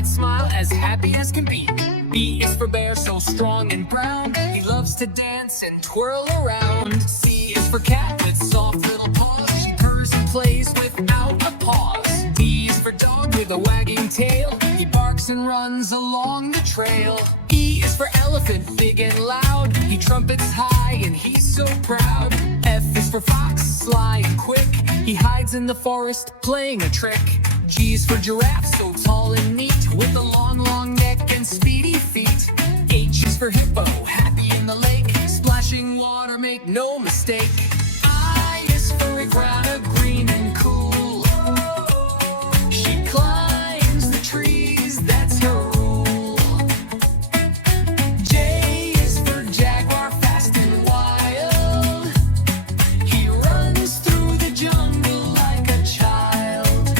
wide smile, as happy as can be. B is for bear, so strong and brown. He loves to dance and twirl around. C is for cat with soft little paws. She purrs and plays without a pause. D is for dog with a wagging tail. He barks and runs along the trail. E is for elephant, big and loud. He trumpets high and he's so proud. F is for fox, sly and quick. He hides in the forest playing a trick. G is for giraffe, so tall and neat, with a long, long neck and speedy feet. H is for hippo, happy in the lake, splashing water, make no mistake. I is for iguana, green and cool. She climbs the trees, that's her rule. J is for jaguar, fast and wild. He runs through the jungle like a child.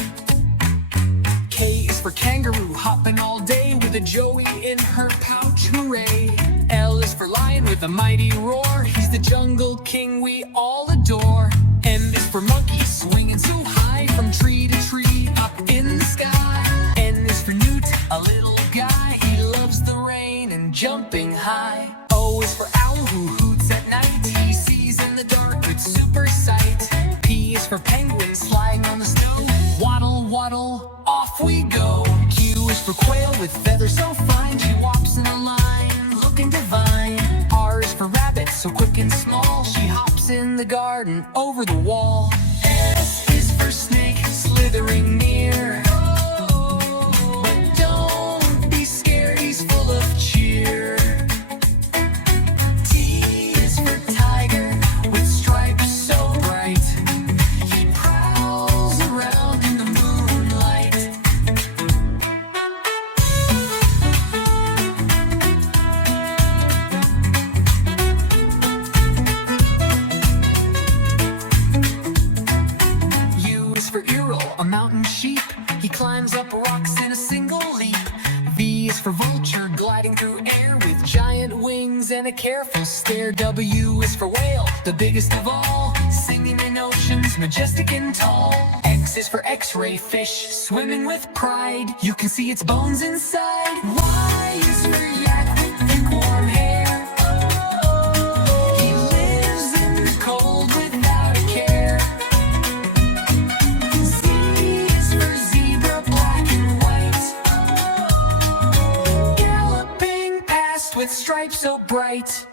K is for kangaroo, hopping all day with a joey in her pouch, hooray. L is for lion with a mighty roar. He's the jungle king we all adore. M is for monkey, swinging so high from tree to tree up in the sky. N is for newt, a little guy. He loves the rain and jumping high. O is for owl who hoots at night. He sees in the dark with super sight. P is for penguin, sliding on the snow. Waddle, waddle, off we go. Q is for quail with feathers so fine. She walks in a line, looking divine. R is for rabbit, so quick and small. She hops in the garden, over the wall. S is for snake, slithering near. But don't be scared, he's full of cheer. T is for tiger, with stripes so bright. He prowls around in the moonlight. U is for Earl, a mountain sheep. He climbs up rocks in a single leap. V is for vulture, gliding through air with giant wings and a careful stare. W is for whale, the biggest of all, singing in oceans, majestic and tall. X is for X-ray fish, swimming with pride. You can see its bones inside. Y is for yak with thick warm hair. He lives in the cold without a care. Z is for zebra, black and white, galloping past with stripes so bright.